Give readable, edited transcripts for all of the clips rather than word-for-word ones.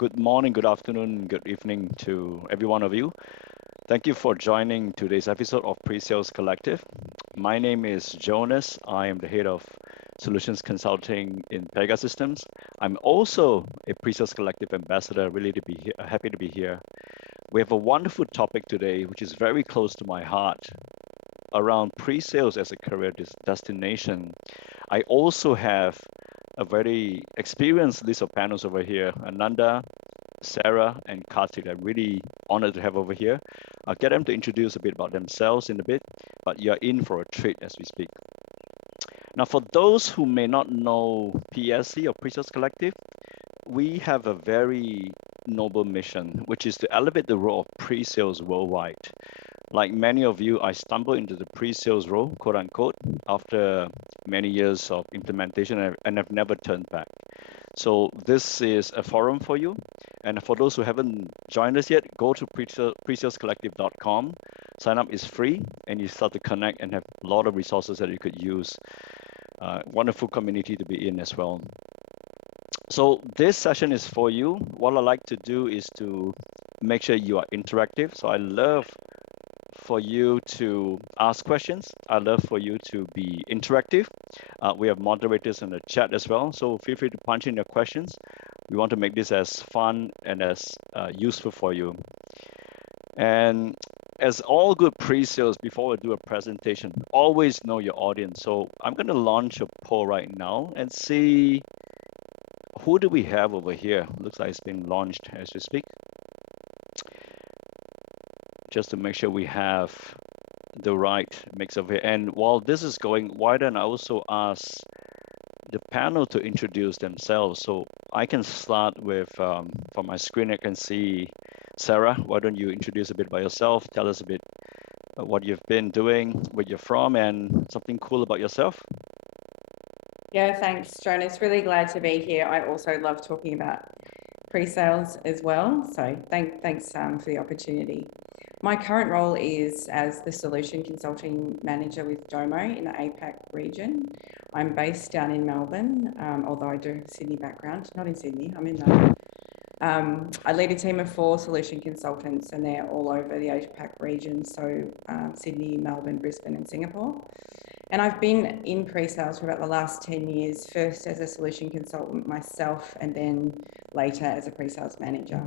good morning, good afternoon, good evening to every one of you. Thank you for joining today's episode of PreSales Collective. My name is Jonas. I am the head of solutions consulting in Pegasystems. I'm also a PreSales Collective ambassador. Really to be here, happy to be here. We have a wonderful topic today, which is very close to my heart, around pre-sales as a career destination. I also have a very experienced list of panels over here. Ananda, Sarah, and Karthik. I'm really honored to have over here. I'll get them to introduce a bit about themselves in a bit, but you're in for a treat as we speak. Now, for those who may not know PSC or Pre-Sales Collective, we have a very noble mission, which is to elevate the role of pre-sales worldwide. Like many of you, I stumbled into the pre-sales role, quote unquote, after many years of implementation, and I've never turned back. So this is a forum for you. And for those who haven't joined us yet, go to presalescollective.com. Sign up is free, and you start to connect and have a lot of resources that you could use. Wonderful community to be in as well. So this session is for you. What I like to do is to make sure you are interactive. So I love for you to ask questions. I love for you to be interactive. We have moderators in the chat as well, so feel free to punch in your questions. We want to make this as fun and as useful for you. And as all good pre-sales, before we do a presentation, always know your audience. So I'm going to launch a poll right now and see who do we have over here. Looks like it's being launched as we speak. Just to make sure we have the right mix of it. And while this is going, why don't I also ask the panel to introduce themselves? So I can start with, from my screen, I can see Sarah. Why don't you introduce a bit by yourself? Tell us a bit what you've been doing, where you're from, and something cool about yourself. Yeah, thanks, Jonas. Really glad to be here. I also love talking about pre-sales as well. So thanks for the opportunity. My current role is as the Solution Consulting Manager with Domo in the APAC region. I'm based down in Melbourne, although I do have a Sydney background. Not in Sydney, I'm in Melbourne. I lead a team of 4 solution consultants, and they're all over the APAC region, so Sydney, Melbourne, Brisbane, and Singapore. And I've been in pre-sales for about the last 10 years, first as a solution consultant myself, and then later as a pre-sales manager.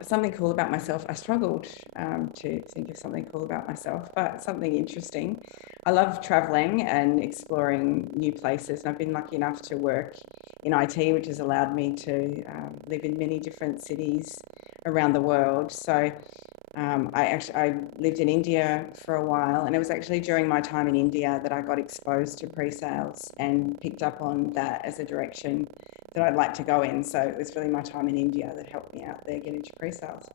Something cool about myself, I struggled to think of something cool about myself, but something interesting. I love traveling and exploring new places, and I've been lucky enough to work in IT, which has allowed me to live in many different cities around the world. So I lived in India for a while, and it was actually during my time in India that I got exposed to pre-sales and picked up on that as a direction that I'd like to go in. So it was really my time in India that helped me out there get into pre-sales.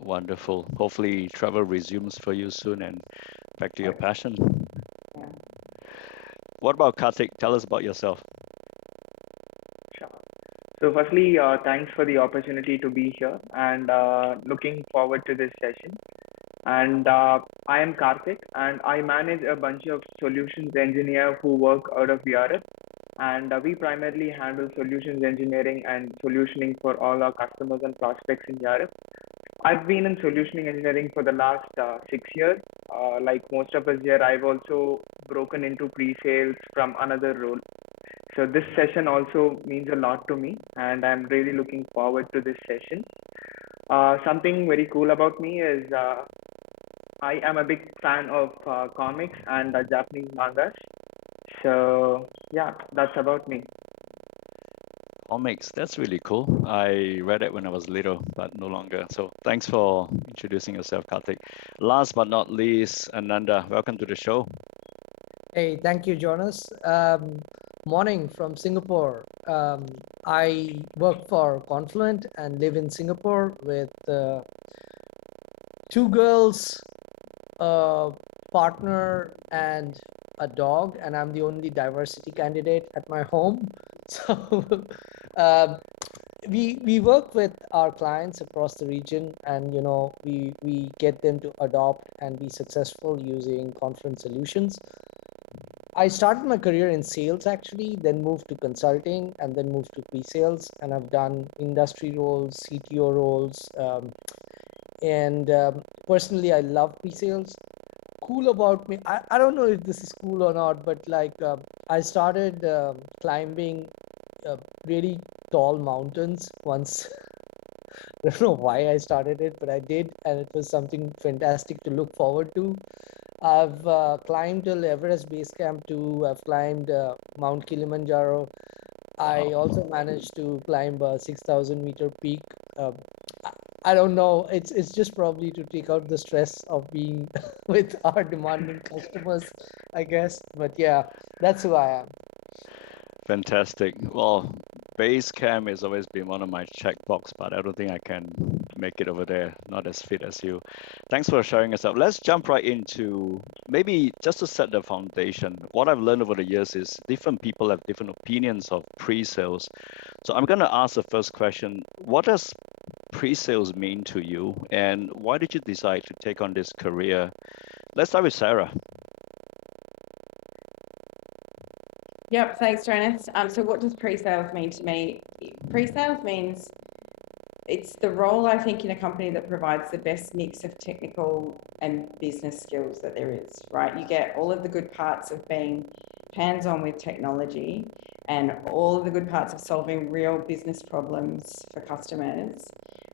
Wonderful. Hopefully travel resumes for you soon and back to your passion. Yeah. What about Karthik? Tell us about yourself. Sure. So firstly, thanks for the opportunity to be here, and looking forward to this session. And I am Karthik, and I manage a bunch of solutions engineers who work out of Europe. And we primarily handle solutions engineering and solutioning for all our customers and prospects in Europe. I've been in solutioning engineering for the last 6 years. Like most of us here, I've also broken into pre-sales from another role. So this session also means a lot to me, and I'm really looking forward to this session. Something very cool about me is I am a big fan of comics and Japanese mangas. So yeah, that's about me. Comics, that's really cool. I read it when I was little, but no longer. So thanks for introducing yourself, Karthik. Last but not least, Ananda, welcome to the show. Hey, thank you, Jonas. Morning from Singapore. I work for Confluent and live in Singapore with 2 girls, a partner, and a dog, and I'm the only diversity candidate at my home. So we work with our clients across the region, and we get them to adopt and be successful using Confluent solutions. I started my career in sales actually, then moved to consulting, and then moved to pre-sales. And I've done industry roles, CTO roles, and personally, I love pre-sales. Cool about me, I don't know if this is cool or not, but like I started climbing really tall mountains once. I don't know why I started it, but I did, and it was something fantastic to look forward to. I've climbed till Everest Base Camp 2. I've climbed Mount Kilimanjaro. I also managed to climb a 6,000-meter peak. Uh, I don't know. It's just probably to take out the stress of being with our demanding customers, I guess. But yeah, that's who I am. Fantastic. Well, base camp has always been one of my checkbox, but I don't think I can make it over there. Not as fit as you. Thanks for sharing us out. Let's jump right into maybe just to set the foundation. What I've learned over the years is different people have different opinions of pre-sales. So I'm going to ask the first question. What does pre-sales mean to you, and why did you decide to take on this career? Let's start with Sarah. Yep, thanks, Jonas. So what does pre-sales mean to me? Pre-sales means it's the role, I think, in a company that provides the best mix of technical and business skills that there is, right? You get all of the good parts of being hands-on with technology and all of the good parts of solving real business problems for customers.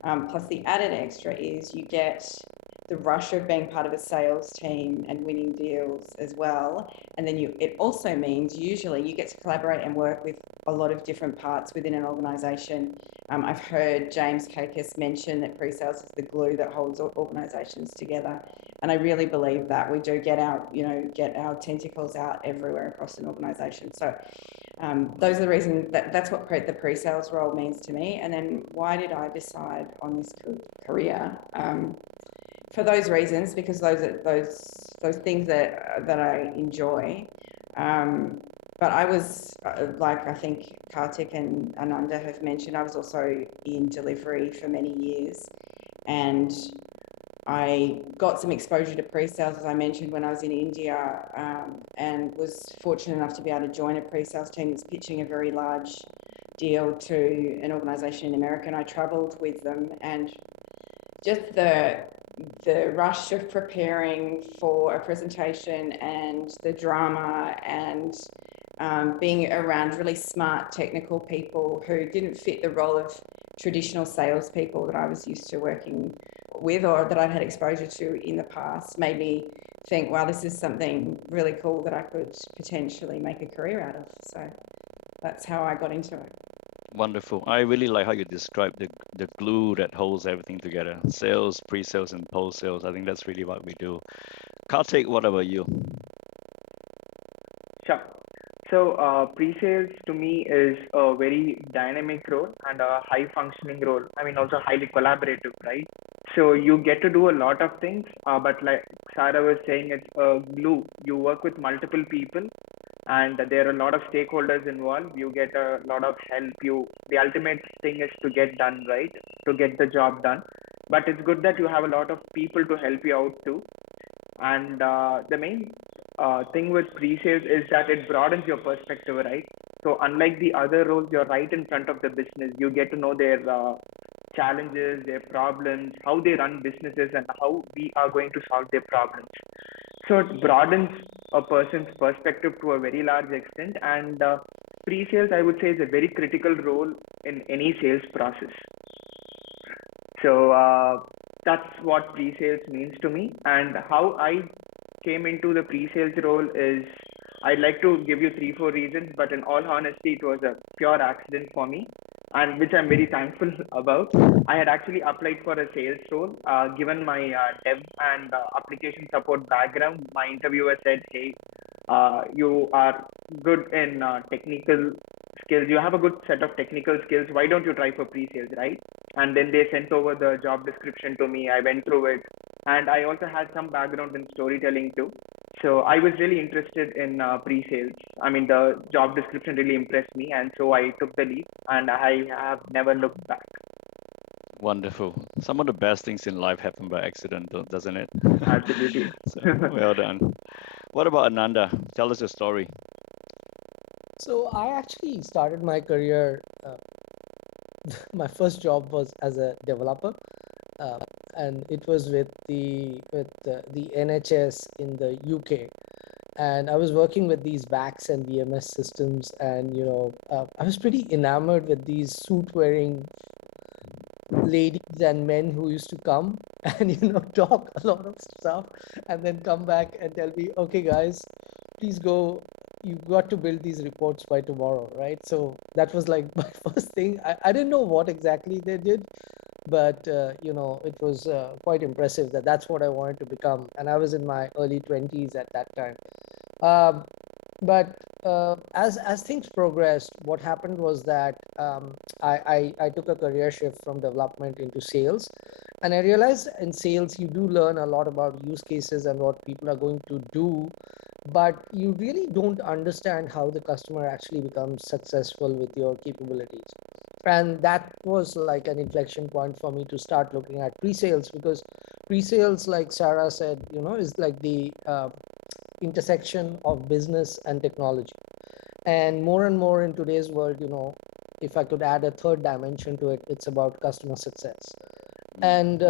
Plus the added extra is you get the rush of being part of a sales team and winning deals as well. And then it also means usually you get to collaborate and work with a lot of different parts within an organization. I've heard James Kakis mention that pre-sales is the glue that holds organizations together. And I really believe that we do get our tentacles out everywhere across an organization. So those are the reasons that's what the pre-sales role means to me. And then why did I decide on this career? For those reasons, because those things that I enjoy. But I was, like I think Karthik and Ananda have mentioned, I was also in delivery for many years, and I got some exposure to pre-sales, as I mentioned, when I was in India, and was fortunate enough to be able to join a pre-sales team that's pitching a very large deal to an organisation in America, and I travelled with them, and just the rush of preparing for a presentation and the drama and being around really smart technical people who didn't fit the role of traditional salespeople that I was used to working with or that I'd had exposure to in the past made me think, wow, this is something really cool that I could potentially make a career out of. So that's how I got into it. Wonderful. I really like how you describe the glue that holds everything together. Sales, pre-sales, and post-sales. I think that's really what we do. Karthik, what about you? Sure. So pre-sales to me is a very dynamic role and a high functioning role. I mean, also highly collaborative, right? So you get to do a lot of things, but like Sarah was saying, it's a glue. You work with multiple people and there are a lot of stakeholders involved. You get a lot of help. The ultimate thing is to get done, right? To get the job done. But it's good that you have a lot of people to help you out too. And the main thing with pre-sales is that it broadens your perspective, right? So unlike the other roles, you're right in front of the business. You get to know their challenges, their problems, how they run businesses, and how we are going to solve their problems. So it broadens a person's perspective to a very large extent. And pre-sales, I would say, is a very critical role in any sales process. So that's what pre-sales means to me. And how I came into the pre-sales role is, I'd like to give you 3-4 reasons, but in all honesty, it was a pure accident for me, and which I'm very thankful about. I had actually applied for a sales role. Given my dev and application support background, my interviewer said, hey, you are good in technical skills. You have a good set of technical skills. Why don't you try for pre-sales, right? And then they sent over the job description to me. I went through it. And I also had some background in storytelling too. So I was really interested in pre-sales. I mean, the job description really impressed me. And so I took the leap and I have never looked back. Wonderful. Some of the best things in life happen by accident, doesn't it? Absolutely. So, well done. What about Ananda? Tell us your story. So I actually started my career. My first job was as a developer, uh, and it was with the NHS in the UK. And I was working with these VAX and VMS systems, and I was pretty enamored with these suit-wearing ladies and men who used to come and talk a lot of stuff, and then come back and tell me, okay, guys, please go. You've got to build these reports by tomorrow, right? So that was like my first thing. I didn't know what exactly they did, but it was quite impressive that that's what I wanted to become. And I was in my early 20s at that time. Um, but as things progressed, what happened was that I took a career shift from development into sales, and I realized in sales you do learn a lot about use cases and what people are going to do, but you really don't understand how the customer actually becomes successful with your capabilities. And that was like an inflection point for me to start looking at pre-sales, because pre-sales, like Sarah said, is like the intersection of business and technology. And more in today's world, if I could add a third dimension to it, it's about customer success. And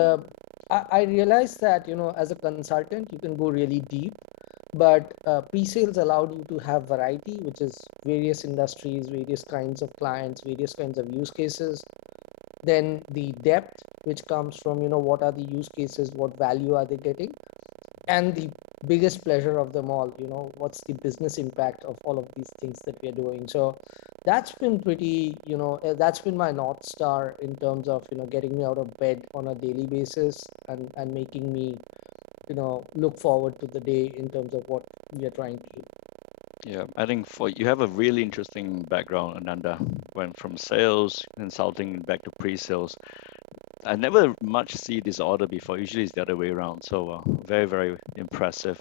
I realized that, as a consultant, you can go really deep, but pre-sales allowed you to have variety, which is various industries, various kinds of clients, various kinds of use cases. Then the depth, which comes from, what are the use cases, what value are they getting? And the biggest pleasure of them all, what's the business impact of all of these things that we're doing? So that's been pretty, that's been my North Star in terms of, getting me out of bed on a daily basis, and making me, look forward to the day in terms of what we are trying to do. Yeah, I think you have a really interesting background, Ananda. Went from sales, consulting, back to pre-sales. I never much see this order before. Usually it's the other way around. So very, very impressive.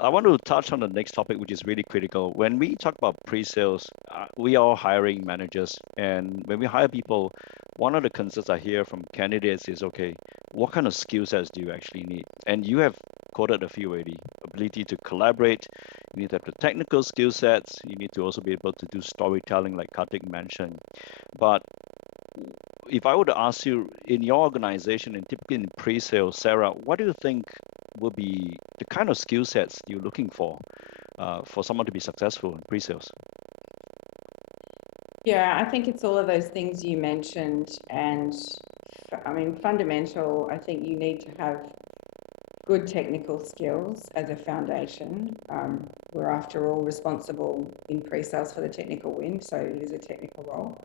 I want to touch on the next topic, which is really critical. When we talk about pre-sales, we are hiring managers. And when we hire people, one of the concerns I hear from candidates is, okay, what kind of skill sets do you actually need? And you have quoted a few already. Ability to collaborate, you need to have the technical skill sets, you need to also be able to do storytelling like Karthik mentioned. But if I were to ask you, in your organization and typically in pre-sales, Sarah, what do you think would be the kind of skill sets you're looking for someone to be successful in pre-sales? Yeah, I think it's all of those things you mentioned. And I mean, fundamental, I think you need to have good technical skills as a foundation. We're, after all, responsible in pre-sales for the technical win, so it is a technical role.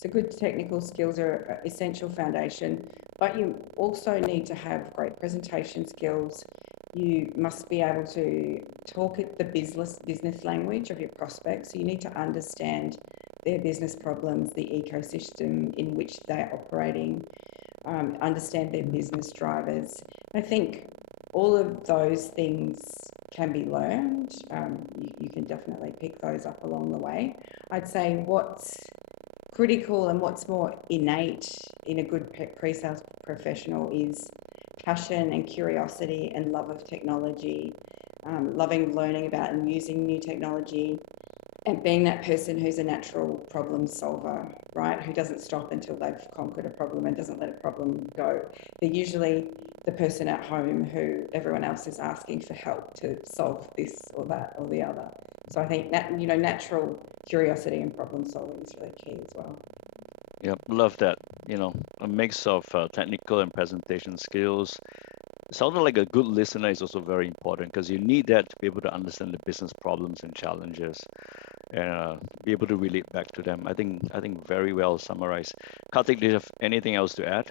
So good technical skills are an essential foundation, but you also need to have great presentation skills. You must be able to talk at the business language of your prospects. So you need to understand their business problems, the ecosystem in which they're operating, understand their business drivers. I think all of those things can be learned. You can definitely pick those up along the way. I'd say what's critical and what's more innate in a good pre-sales professional is passion and curiosity and love of technology, loving learning about and using new technology, and being that person who's a natural problem solver, right? Who doesn't stop until they've conquered a problem and doesn't let a problem go. They're usually the person at home who everyone else is asking for help to solve this or that or the other. So I think that, natural curiosity and problem solving is really key as well. Yeah, love that. A mix of technical and presentation skills. Sounded like a good listener is also very important, because you need that to be able to understand the business problems and challenges, and be able to relate back to them. I think very well summarized. Karthik, do you have anything else to add?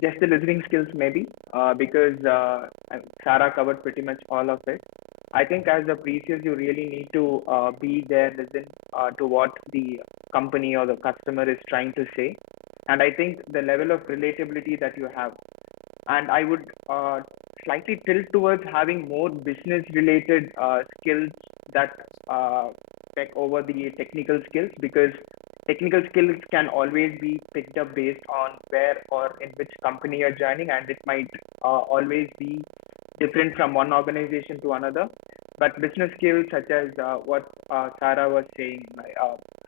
Just the listening skills, maybe, because Sarah covered pretty much all of it. I think as a pre-sales, you really need to be there, listen to what the company or the customer is trying to say. And I think the level of relatability that you have, and I would slightly tilt towards having more business-related skills that take over the technical skills, because technical skills can always be picked up based on where or in which company you're joining, and it might always be different from one organization to another. But business skills, such as what Sarah was saying,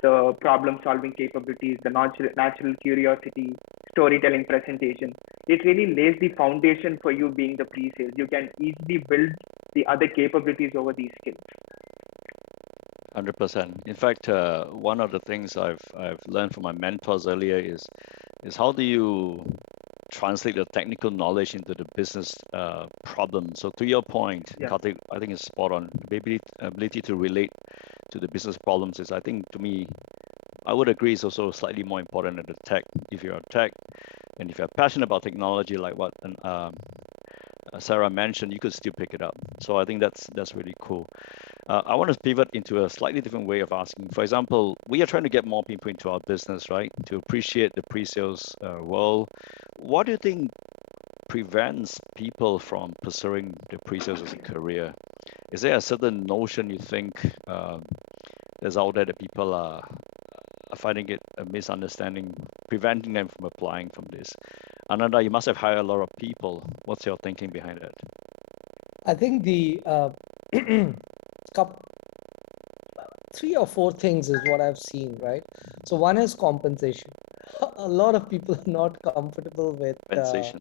the problem solving capabilities, the natural curiosity, storytelling, presentation, it really lays the foundation for you being the pre-sales. You can easily build the other capabilities over these skills. 100%. In fact, one of the things I've learned from my mentors earlier is how do you translate the technical knowledge into the business problem. So to your point, Yeah. Karthik, I think it's spot on. The ability to relate to the business problems is, I think, to me, I would agree, is also slightly more important than the tech. If you're a tech and if you're passionate about technology, like what Sarah mentioned, you could still pick it up. So I think that's really cool. I want to pivot into a slightly different way of asking. For example, we are trying to get more people into our business, right? To appreciate the pre-sales world. What do you think prevents people from pursuing the pre-sales as a career? Is there a certain notion you think is out there that people are finding it a misunderstanding, preventing them from applying from this? Ananda, you must have hired a lot of people. What's your thinking behind that? I think the three or four things is what I've seen, right? So one is compensation. A lot of people are not comfortable with, Compensation.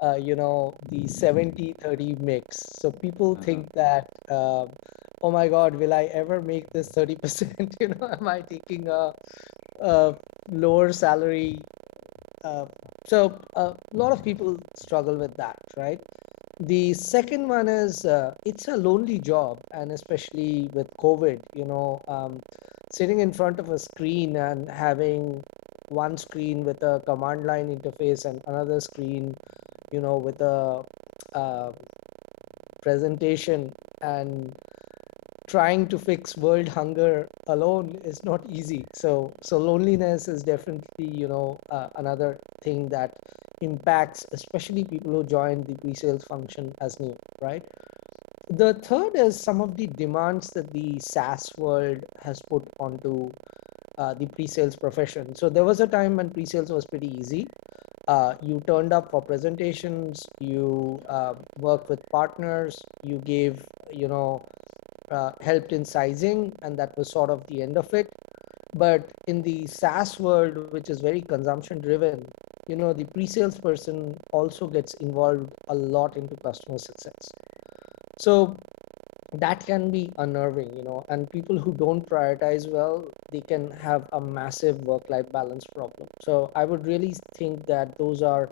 the 70-30 mix. So people think that, oh my God, will I ever make this 30%? Am I taking a lower salary? So a lot of people struggle with that, right? The second one is it's a lonely job, and especially with COVID, sitting in front of a screen and having one screen with a command line interface and another screen, with a presentation, and trying to fix world hunger alone is not easy. So loneliness is definitely, another thing that impacts, especially people who join the pre-sales function as new, right? The third is some of the demands that the SaaS world has put onto the pre-sales profession. So there was a time when pre-sales was pretty easy. You turned up for presentations, you worked with partners, you gave, helped in sizing, and that was sort of the end of it. But in the SaaS world, which is very consumption driven, the pre-sales person also gets involved a lot into customer success. So that can be unnerving, and people who don't prioritize well, they can have a massive work-life balance problem. So I would really think that those are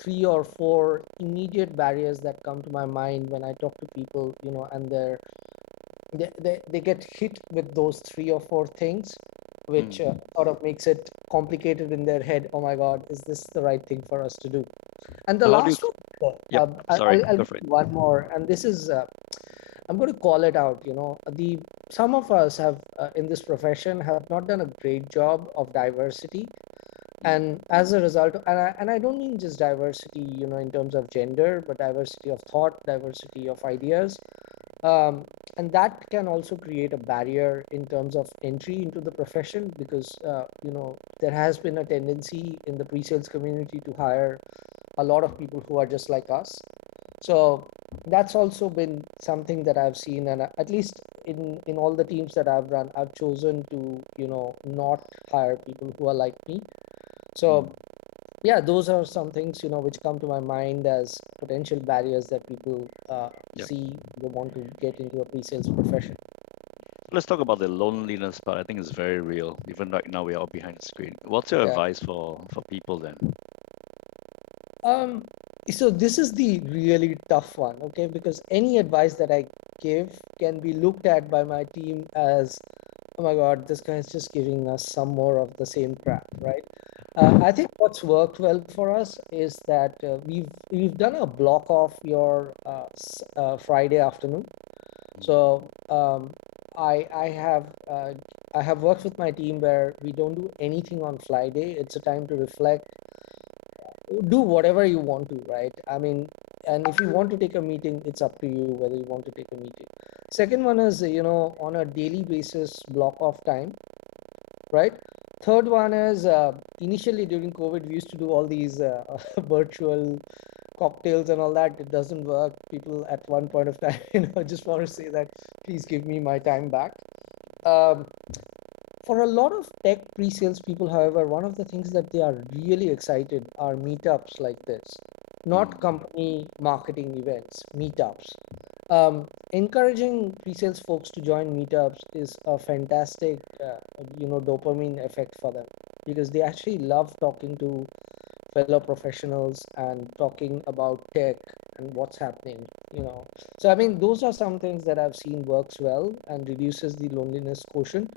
3 or 4 immediate barriers that come to my mind when I talk to people, and they get hit with those 3 or 4 things, which sort of makes it complicated in their head. Oh my God, is this the right thing for us to do? And the last one, I'll do one more, and this is, I'm going to call it out. Some of us have in this profession have not done a great job of diversity, and as a result, and I don't mean just diversity, in terms of gender, but diversity of thought, diversity of ideas. And that can also create a barrier in terms of entry into the profession, because there has been a tendency in the pre-sales community to hire a lot of people who are just like us. So that's also been something that I've seen, and at least in all the teams that I've run, I've chosen to not hire people who are like me. So yeah, those are some things which come to my mind as potential barriers that people see they want to get into a pre-sales profession. Let's talk about the loneliness part. I think it's very real. Even right now, we are all behind the screen. What's your advice for people then? So this is the really tough one, okay? Because any advice that I give can be looked at by my team as, oh my God, this guy is just giving us some more of the same crap, right? I think what's worked well for us is that we've done a block off your Friday afternoon. So I have worked with my team where we don't do anything on Friday. It's a time to reflect, do whatever you want to, right? I mean, and if you want to take a meeting, it's up to you whether you want to take a meeting. Second one is, on a daily basis, block off time, right? third one is initially during COVID, we used to do all these virtual cocktails and all that. It doesn't work. People at one point of time, just want to say that, please give me my time back. For a lot of tech pre-sales people, however, one of the things that they are really excited are meetups like this, not company marketing events, meetups. Encouraging pre-sales folks to join meetups is a fantastic, dopamine effect for them, because they actually love talking to fellow professionals and talking about tech and what's happening, So, I mean, those are some things that I've seen works well and reduces the loneliness quotient.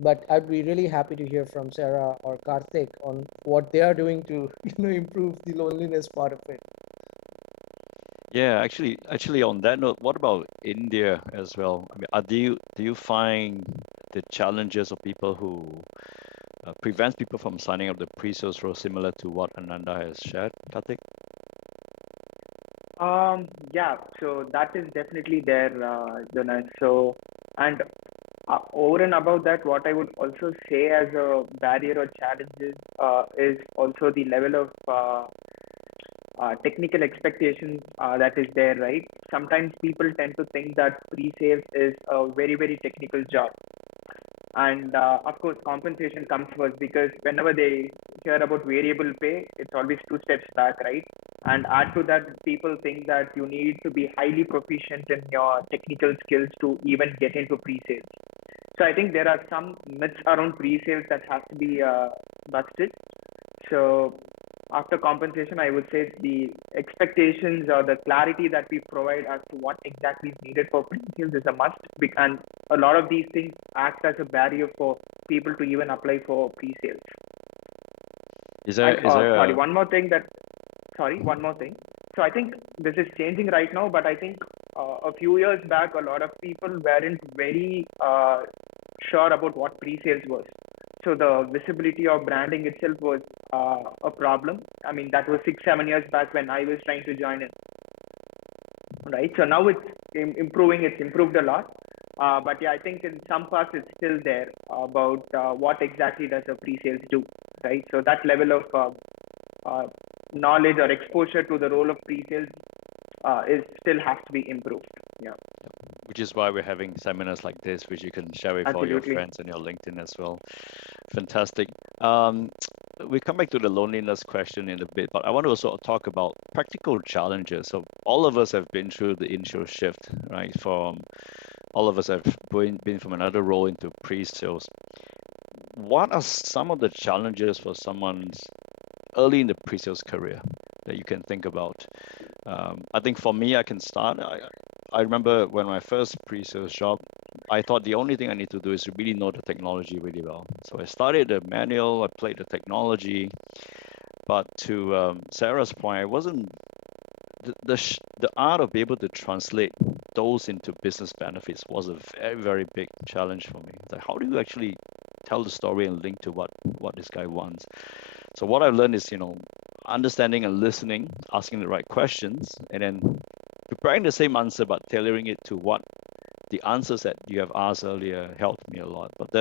But I'd be really happy to hear from Sarah or Karthik on what they are doing to, improve the loneliness part of it. Yeah, actually, on that note, what about India as well? I mean, do you find the challenges of people who prevents people from signing up the pre-sales role similar to what Ananda has shared, Karthik? Yeah, so that is definitely there, Jonas. So, and over and above that, what I would also say as a barrier or challenges is also the level of technical expectations that is there, right? Sometimes people tend to think that pre-sales is a very, very technical job. And of course, compensation comes first, because whenever they hear about variable pay, it's always two steps back, right? And add to that, people think that you need to be highly proficient in your technical skills to even get into pre-sales. So I think there are some myths around pre-sales that have to be busted. So after compensation, I would say the expectations or the clarity that we provide as to what exactly is needed for pre-sales is a must. And a lot of these things act as a barrier for people to even apply for pre-sales. One more thing. So I think this is changing right now, but I think a few years back, a lot of people weren't very sure about what pre-sales was. So the visibility of branding itself was a problem. I mean, that was 6-7 years back when I was trying to join in. Right. So now it's improving. It's improved a lot. But yeah, I think in some parts it's still there about what exactly does a pre-sales do. Right. So that level of knowledge or exposure to the role of pre-sales still has to be improved. Yeah. Which is why we're having seminars like this, which you can share with all your friends on your LinkedIn as well. Fantastic. We come back to the loneliness question in a bit, but I want to also talk about practical challenges. So all of us have been through the intro shift, right? All of us have been from another role into pre-sales. What are some of the challenges for someone's early in the pre-sales career that you can think about? I think for me, I can start. I remember when my first pre-sales job, I thought the only thing I need to do is to really know the technology really well. So I started the manual, I played the technology, but to Sarah's point, I wasn't the art of being able to translate those into business benefits was a very, very big challenge for me. It's like, how do you actually tell the story and link to what this guy wants? So what I've learned is, understanding and listening, asking the right questions, and then preparing the same answer but tailoring it to what the answers that you have asked earlier helped me a lot. But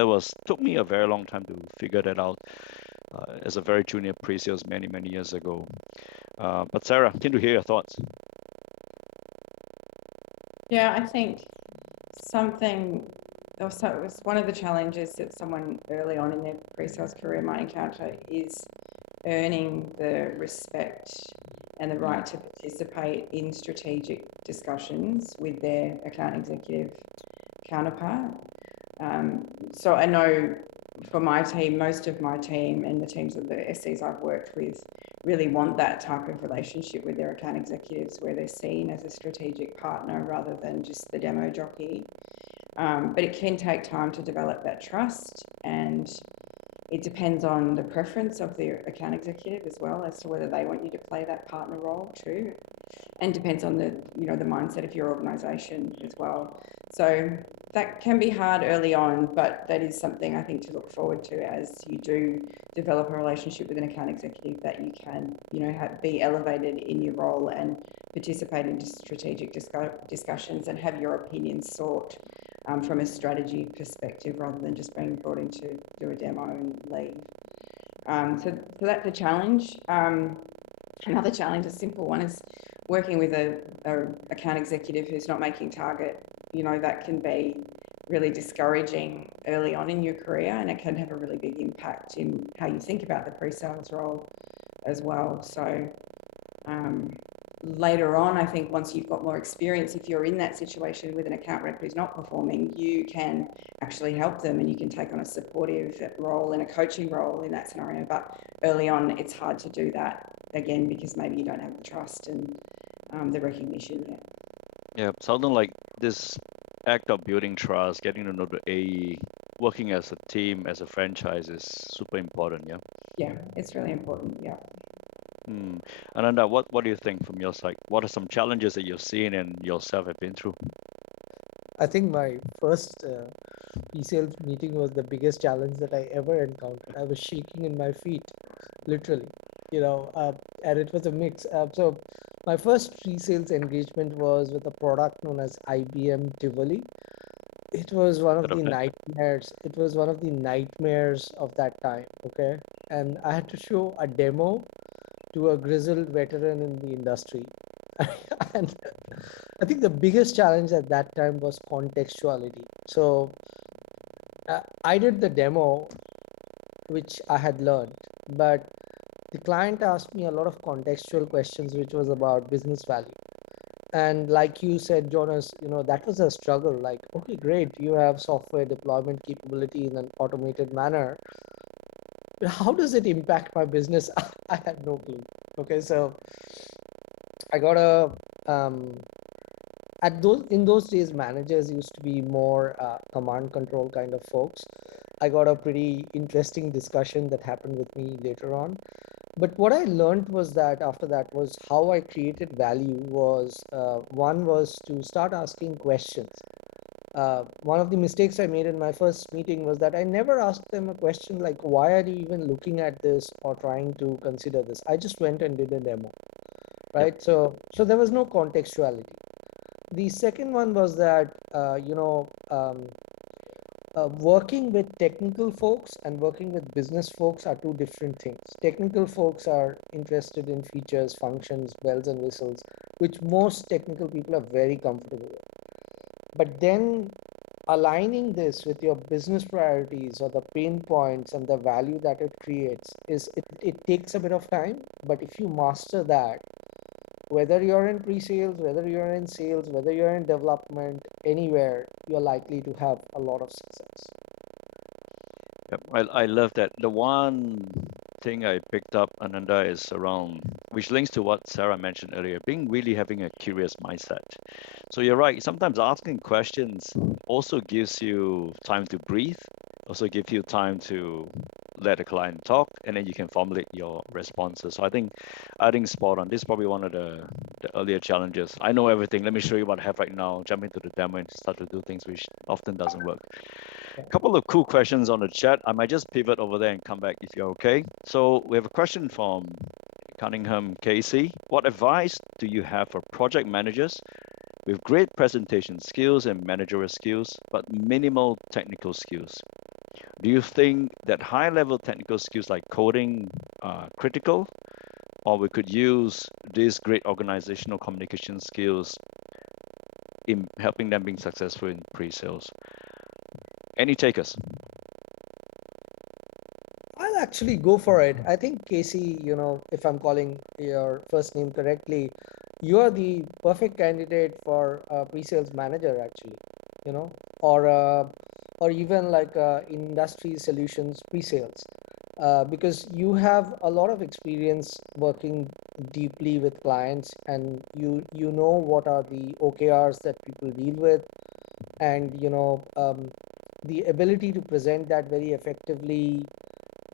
took me a very long time to figure that out as a very junior pre-sales many, many years ago. But Sarah, keen to hear your thoughts. Yeah, I think one of the challenges that someone early on in their pre-sales career might encounter is earning the respect and the right to participate in strategic discussions with their account executive counterpart. So I know for my team, most of my team and the teams of the SCs I've worked with really want that type of relationship with their account executives where they're seen as a strategic partner rather than just the demo jockey. But it can take time to develop that trust, and it depends on the preference of the account executive as well as to whether they want you to play that partner role too, and depends on the mindset of your organisation as well. So that can be hard early on, but that is something I think to look forward to as you do develop a relationship with an account executive, that you can be elevated in your role and participate in strategic discussions and have your opinions sought from a strategy perspective rather than just being brought in to do a demo and leave. So that's a challenge. Another challenge, a simple one, is working with a account executive who's not making target. That can be really discouraging early on in your career, and it can have a really big impact in how you think about the pre-sales role as well. So later on, I think once you've got more experience, if you're in that situation with an account rep who's not performing, you can actually help them and you can take on a supportive role and a coaching role in that scenario. But early on, it's hard to do that, again, because maybe you don't have the trust and the recognition yet. Yeah, sounding like this act of building trust, getting to know the AE, working as a team, as a franchise is super important, yeah? Yeah, it's really important, yeah. Ananda, what do you think from your side? What are some challenges that you've seen and yourself have been through? I think my first pre-sales meeting was the biggest challenge that I ever encountered. I was shaking in my feet, literally, and it was a mix. So my first pre-sales engagement was with a product known as IBM Tivoli. It was one of the nightmares. It was one of the nightmares of that time, okay? And I had to show a demo to a grizzled veteran in the industry. And I think the biggest challenge at that time was contextuality. So I did the demo, which I had learned, but the client asked me a lot of contextual questions, which was about business value. And like you said, Jonas, that was a struggle. Like, okay, great, you have software deployment capability in an automated manner. But how does it impact my business? I had no clue. Okay, so I got in those days, managers used to be more command control kind of folks. I got a pretty interesting discussion that happened with me later on. But what I learned was that after that was how I created value was one was to start asking questions. One of the mistakes I made in my first meeting was that I never asked them a question like, why are you even looking at this or trying to consider this? I just went and did a demo, right? Yep. So there was no contextuality. The second one was that, working with technical folks and working with business folks are two different things. Technical folks are interested in features, functions, bells and whistles, which most technical people are very comfortable with. But then aligning this with your business priorities or the pain points and the value that it creates it takes a bit of time. But if you master that, whether you're in pre-sales, whether you're in sales, whether you're in development, anywhere, you're likely to have a lot of success. Yep, I love that. The one thing I picked up, Ananda, is around, which links to what Sarah mentioned earlier, having a curious mindset. So you're right, sometimes asking questions also gives you time to breathe, also gives you time to let the client talk, and then you can formulate your responses. So I think spot on. This is probably one of the earlier challenges. I know everything. Let me show you what I have right now. Jump into the demo and start to do things, which often doesn't work. A couple of cool questions on the chat. I might just pivot over there and come back if you're okay. So we have a question from Cunningham Casey. What advice do you have for project managers with great presentation skills and managerial skills, but minimal technical skills? Do you think that high-level technical skills like coding are critical, or we could use these great organizational communication skills in helping them being successful in pre-sales? Any takers? I'll actually go for it. I think, Casey, if I'm calling your first name correctly, you are the perfect candidate for a pre-sales manager, actually, or even like industry solutions pre-sales, because you have a lot of experience working deeply with clients, and you know what are the OKRs that people deal with, and the ability to present that very effectively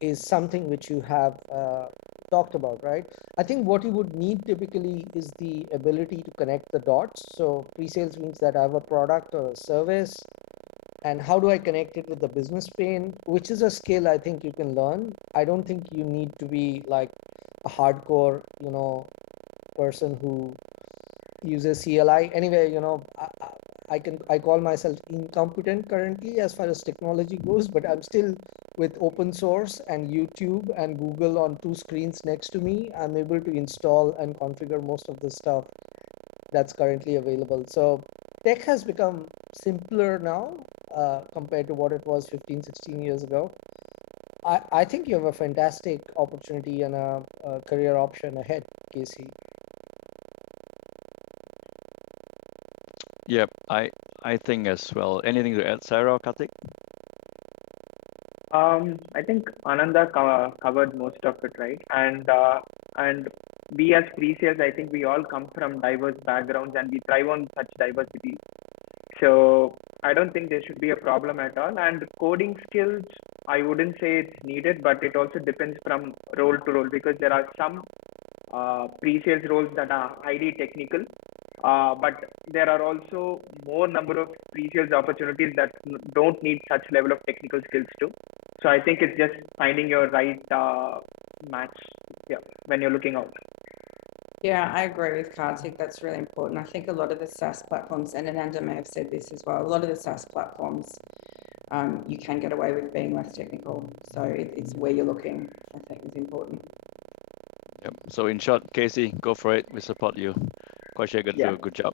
is something which you have talked about, right? I think what you would need typically is the ability to connect the dots. So pre-sales means that I have a product or a service, and how do I connect it with the business pain, which is a skill I think you can learn. I don't think you need to be like a hardcore, person who uses CLI. Anyway, I call myself incompetent currently as far as technology goes, but I'm still with open source and YouTube and Google on two screens next to me. I'm able to install and configure most of the stuff that's currently available. So tech has become simpler now compared to what it was 15, 16 years ago. I think you have a fantastic opportunity and a career option ahead, Casey. Yep, I think as well. Anything to add, Sarah or Karthik? I think Ananda covered most of it, right? And we as pre-sales, I think we all come from diverse backgrounds and we thrive on such diversity. So I don't think there should be a problem at all. And coding skills, I wouldn't say it's needed, but it also depends from role to role, because there are some pre-sales roles that are highly technical, but there are also more number of pre-sales opportunities that don't need such level of technical skills too. So I think it's just finding your right match, yeah, when you're looking out. Yeah, I agree with Karthik. That's really important. I think a lot of the SaaS platforms, and Ananda may have said this as well, a lot of the SaaS platforms, you can get away with being less technical. So it's where you're looking, I think, is important. Yep. So in short, Casey, go for it. We support you. Quite sure you're gonna do a good job.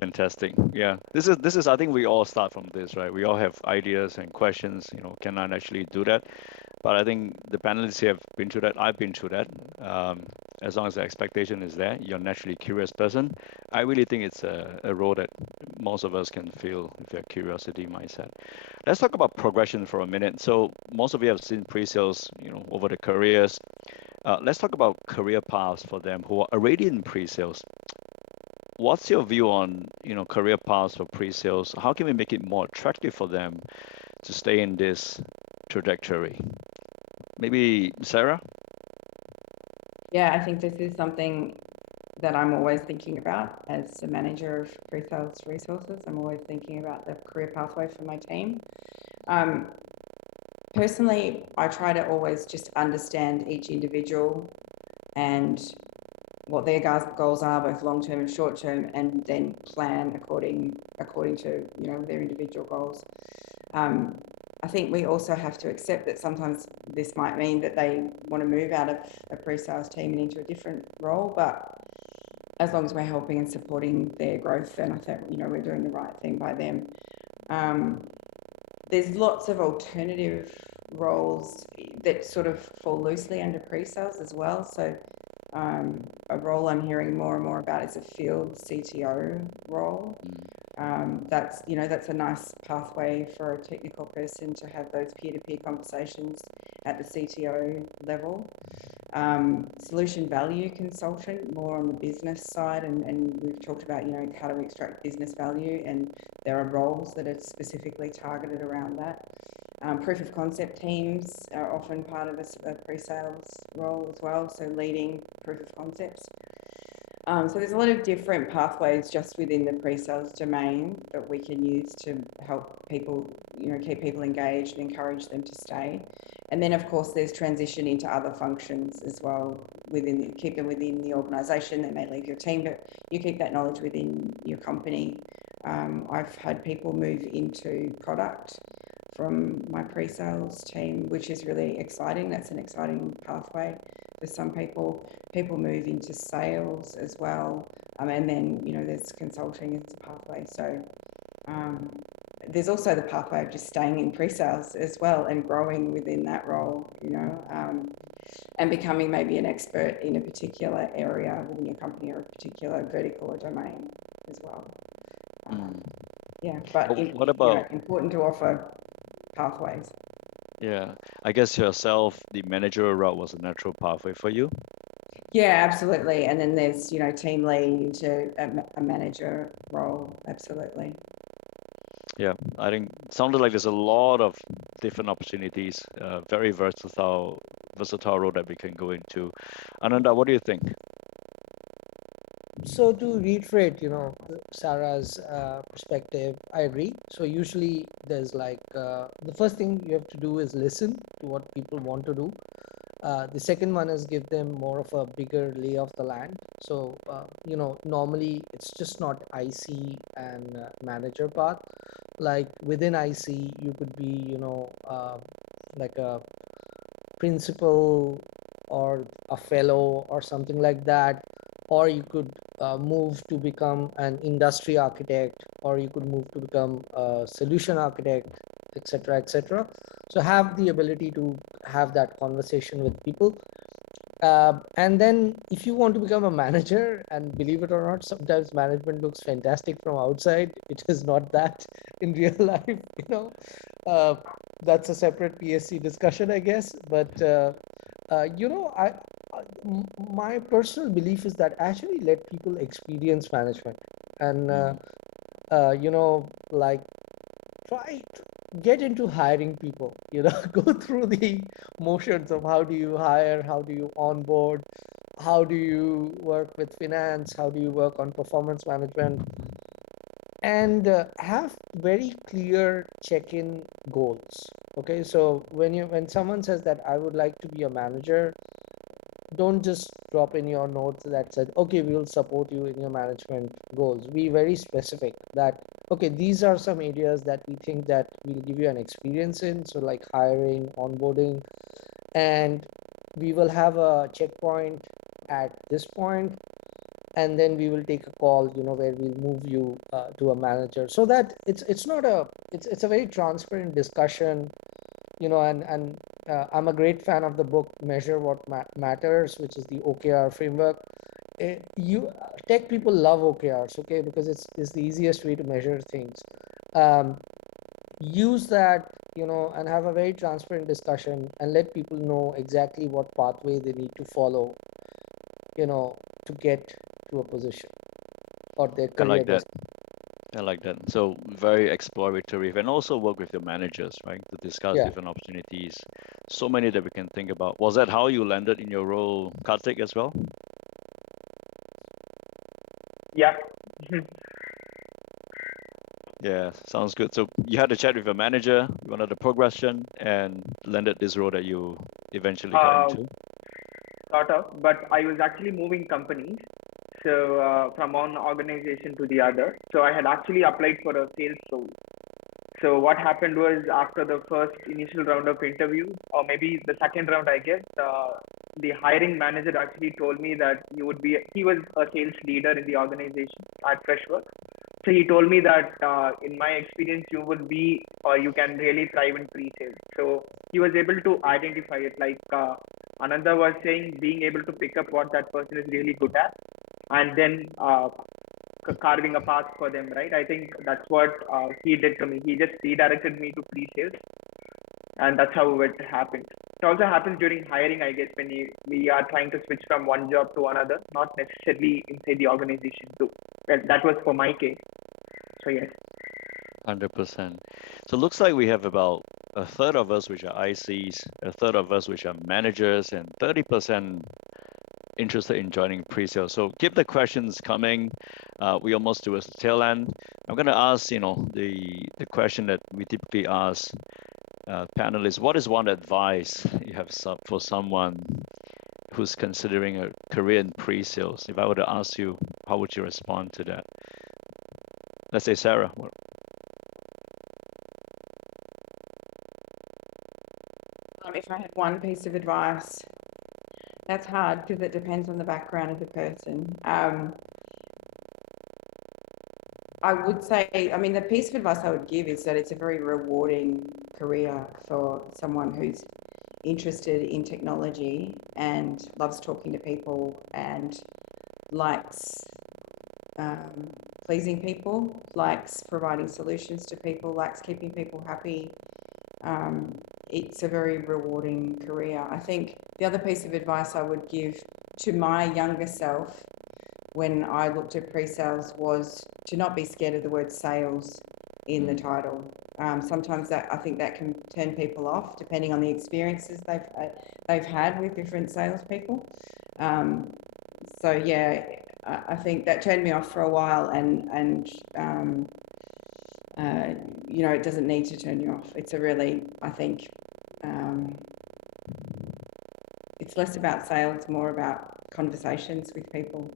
Fantastic. Yeah. This is I think we all start from this, right? We all have ideas and questions, can I actually do that? But I think the panelists here have been through that. I've been through that. As long as the expectation is there, you're a naturally curious person. I really think it's a role that most of us can feel if you have curiosity mindset. Let's talk about progression for a minute. So most of you have seen pre-sales, over the careers. Let's talk about career paths for them who are already in pre-sales. What's your view on, career paths for pre-sales? How can we make it more attractive for them to stay in this trajectory? Maybe Sarah? Yeah, I think this is something that I'm always thinking about as a manager of pre-sales resources. I'm always thinking about the career pathway for my team. Personally, I try to always just understand each individual and what their goals are, both long-term and short-term, and then plan according to their individual goals. I think we also have to accept that sometimes this might mean that they want to move out of a pre-sales team and into a different role, but as long as we're helping and supporting their growth, then I think we're doing the right thing by them. There's lots of alternative roles that sort of fall loosely under pre-sales as well. So a role I'm hearing more and more about is a field CTO role. That's a nice pathway for a technical person to have those peer-to-peer conversations at the CTO level. Solution value consultant, more on the business side, and we've talked about how do we extract business value, and there are roles that are specifically targeted around that. Proof of concept teams are often part of a pre-sales role as well, so leading proof of concepts. So there's a lot of different pathways just within the pre-sales domain that we can use to help people, keep people engaged and encourage them to stay. And then, of course, there's transition into other functions as well. Keep them within the organisation. They may leave your team, but you keep that knowledge within your company. I've had people move into product from my pre-sales team, which is really exciting. That's an exciting pathway for some people. People move into sales as well, and then there's consulting as a pathway. So there's also the pathway of just staying in pre-sales as well and growing within that role, and becoming maybe an expert in a particular area within your company or a particular vertical or domain as well. Yeah, but what about important to offer pathways. Yeah, I guess yourself, the managerial route was a natural pathway for you. Yeah, absolutely. And then there's team lead into a manager role. Absolutely. Yeah, I think it sounded like there's a lot of different opportunities, very versatile role that we can go into. Ananda, what do you think? So to reiterate, Sarah's perspective, I agree. So usually there's the first thing you have to do is listen to what people want to do. The second one is give them more of a bigger lay of the land. So, normally it's just not IC and manager path. Like within IC, you could be, like a principal or a fellow or something like that, or you could move to become an industry architect, or you could move to become a solution architect, etc., etc. So have the ability to have that conversation with people. And then if you want to become a manager, and believe it or not, sometimes management looks fantastic from outside. It is not that in real life. That's a separate PSC discussion, I guess. But my personal belief is that actually let people experience management, and like try to get into hiring people. Go through the motions of how do you hire, how do you onboard, how do you work with finance, how do you work on performance management, and have very clear check-in goals. Okay, so when someone says that I would like to be a manager, don't just drop in your notes that said, okay, we will support you in your management goals. Be very specific that, okay, these are some areas that we think that we'll give you an experience in. So like hiring, onboarding, and we will have a checkpoint at this point, and then we will take a call, where we'll move you to a manager, so that it's a very transparent discussion, and I'm a great fan of the book Measure What Matters, which is the OKR framework. Tech people love OKRs, okay, because it's the easiest way to measure things. Use that, and have a very transparent discussion, and let people know exactly what pathway they need to follow, to get to a position or their I career like that. I like that. So very exploratory, and also work with your managers, right, to discuss Yeah. different opportunities. So many that we can think about. Was that how you landed in your role, Karthik, as well? Yeah. Yeah, sounds good. So you had a chat with your manager, you wanted a progression, and landed this role that you eventually got into. Sort of, but I was actually moving companies. So from one organization to the other. So I had actually applied for a sales role. So what happened was, after the first initial round of interview, or maybe the second round, I guess, the hiring manager actually told me that he was a sales leader in the organization at Freshworks. So he told me that in my experience, you can really thrive in pre-sales. So he was able to identify it, like Ananda was saying, being able to pick up what that person is really good at, and then carving a path for them, right? I think that's what he did to me. He just redirected me to pre-sales, and that's how it happened. It also happens during hiring, I guess, when we are trying to switch from one job to another, not necessarily inside the organization too. That was for my case. So yes. 100%. So it looks like we have about a third of us which are ICs, a third of us which are managers, and 30% interested in joining pre-sales. So keep the questions coming. We almost towards the tail end. I'm going to ask, the question that we typically ask panelists. What is one advice you have for someone who's considering a career in pre-sales? If I were to ask you, how would you respond to that? Let's say Sarah. If I had one piece of advice, that's hard because it depends on the background of the person. I would say, the piece of advice I would give is that it's a very rewarding career for someone who's interested in technology and loves talking to people and likes pleasing people, likes providing solutions to people, likes keeping people happy. It's a very rewarding career. I think the other piece of advice I would give to my younger self when I looked at pre-sales was to not be scared of the word sales in the title. Sometimes I think that can turn people off depending on the experiences they've had with different salespeople. So yeah, I think that turned me off for a while, and it doesn't need to turn you off. It's a really, I think, it's less about sales, more about conversations with people.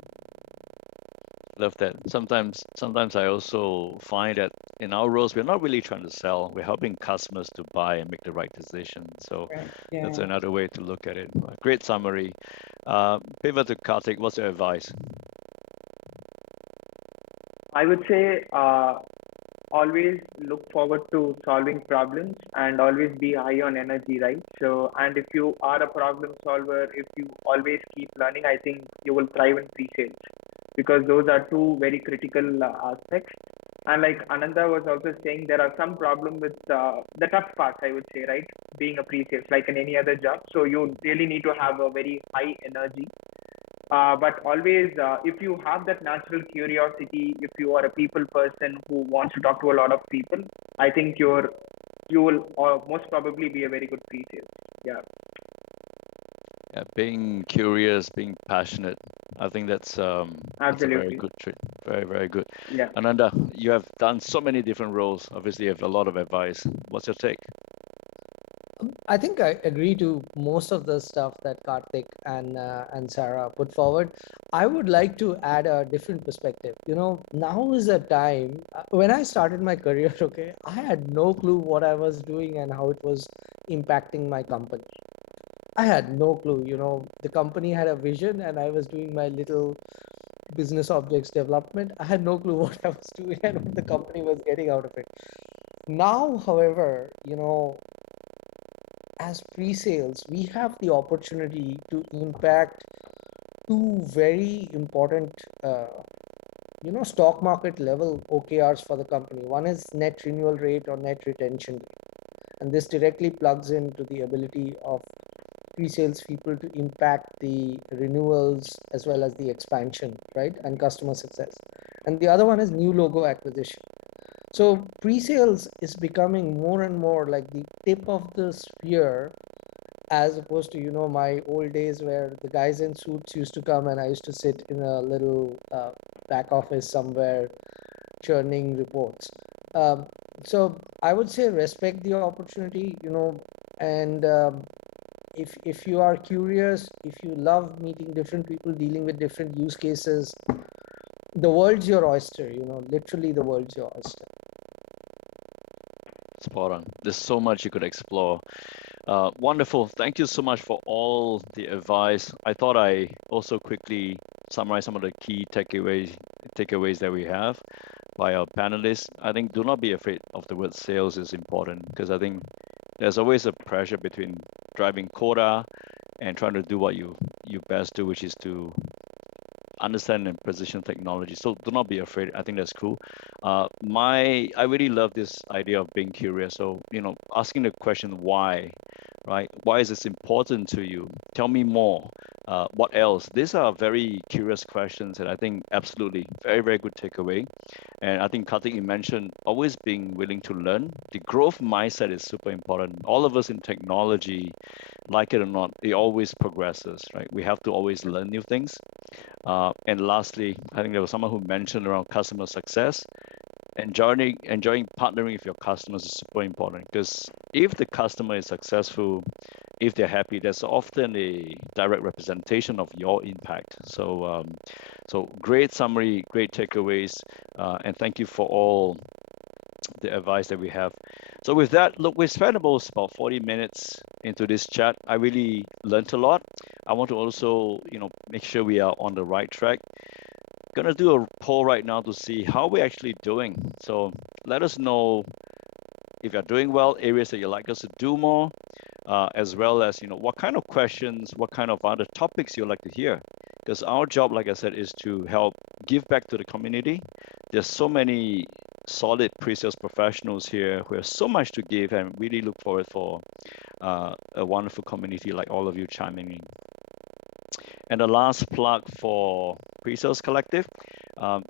Love that. Sometimes I also find that in our roles, we're not really trying to sell. We're helping customers to buy and make the right decision. So Right. Yeah. that's another way to look at it. Great summary. Pivot to Karthik. What's your advice? I would say always look forward to solving problems and always be high on energy, right? So, and if you are a problem solver, if you always keep learning, I think you will thrive in pre-sales because those are two very critical aspects. And like Ananda was also saying, there are some problem with the tough parts, I would say, right? Being a pre-sales, like in any other job. So you really need to have a very high energy. But always, if you have that natural curiosity, if you are a people person who wants to talk to a lot of people, I think you will most probably be a very good pre-sales. Yeah. Yeah, being curious, being passionate. I think that's a very good trait. Very, very good. Yeah. Ananda, you have done so many different roles. Obviously, you have a lot of advice. What's your take? I think I agree to most of the stuff that Karthik and Sarah put forward. I would like to add a different perspective. Now is a time when I started my career. Okay, I had no clue what I was doing and how it was impacting my company. I had no clue. The company had a vision, and I was doing my little business objects development. I had no clue what I was doing and what the company was getting out of it. Now, however, as pre-sales, we have the opportunity to impact two very important, stock market level OKRs for the company. One is net renewal rate or net retention rate. And this directly plugs into the ability of pre-sales people to impact the renewals as well as the expansion, right? And customer success. And the other one is new logo acquisition. So pre-sales is becoming more and more like the tip of the spear, as opposed to, my old days where the guys in suits used to come and I used to sit in a little back office somewhere churning reports. So I would say respect the opportunity, and if you are curious, if you love meeting different people, dealing with different use cases, the world's your oyster, literally the world's your oyster. Spot on. There's so much you could explore. Wonderful. Thank you so much for all the advice. I thought I also quickly summarize some of the key takeaways that we have by our panelists. I think do not be afraid of the word sales is important because I think there's always a pressure between driving quota and trying to do what you best do, which is to understand and position technology. So do not be afraid. I think that's cool. I really love this idea of being curious. So, asking the question why, right? Why is this important to you? Tell me more. What else? These are very curious questions, and I think absolutely very, very good takeaway. And I think Karthik, you mentioned always being willing to learn. The growth mindset is super important. All of us in technology, like it or not, it always progresses, right? We have to always learn new things. And lastly, I think there was someone who mentioned around customer success. Enjoying partnering with your customers is super important because if the customer is successful, if they're happy, that's often a direct representation of your impact. So, so great summary, great takeaways, and thank you for all the advice that we have. So with that, look, we spent about 40 minutes into this chat. I really learned a lot. I want to also, make sure we are on the right track. Gonna do a poll right now to see how we're actually doing. So let us know if you're doing well, areas that you'd like us to do more, as well as what kind of questions, what kind of other topics you'd like to hear. Because our job, like I said, is to help give back to the community. There's so many solid pre-sales professionals here who have so much to give, and really look forward for a wonderful community like all of you chiming in. And the last plug for PreSales Collective.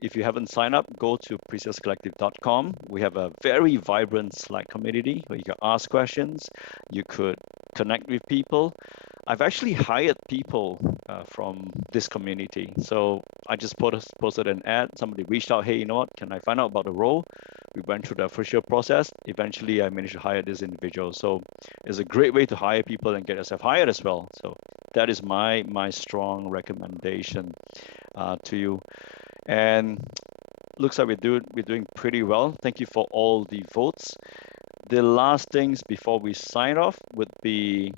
If you haven't signed up, go to presalescollective.com. We have a very vibrant Slack community where you can ask questions, you could connect with people. I've actually hired people from this community. So I just posted an ad. Somebody reached out, hey, can I find out about the role? We went through the official process. Eventually, I managed to hire this individual. So it's a great way to hire people and get yourself hired as well. So That is my strong recommendation to you. And looks like we're doing pretty well. Thank you for all the votes. The last things before we sign off would be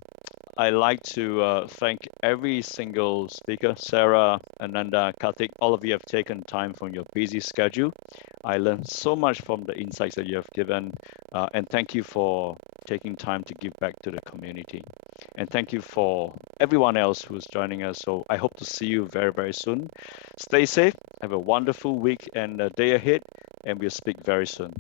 I like to thank every single speaker, Sarah, Ananda, Karthik. All of you have taken time from your busy schedule. I learned so much from the insights that you have given, and thank you for taking time to give back to the community. And thank you for everyone else who's joining us. So I hope to see you very, very soon. Stay safe. Have a wonderful week and day ahead, and we'll speak very soon.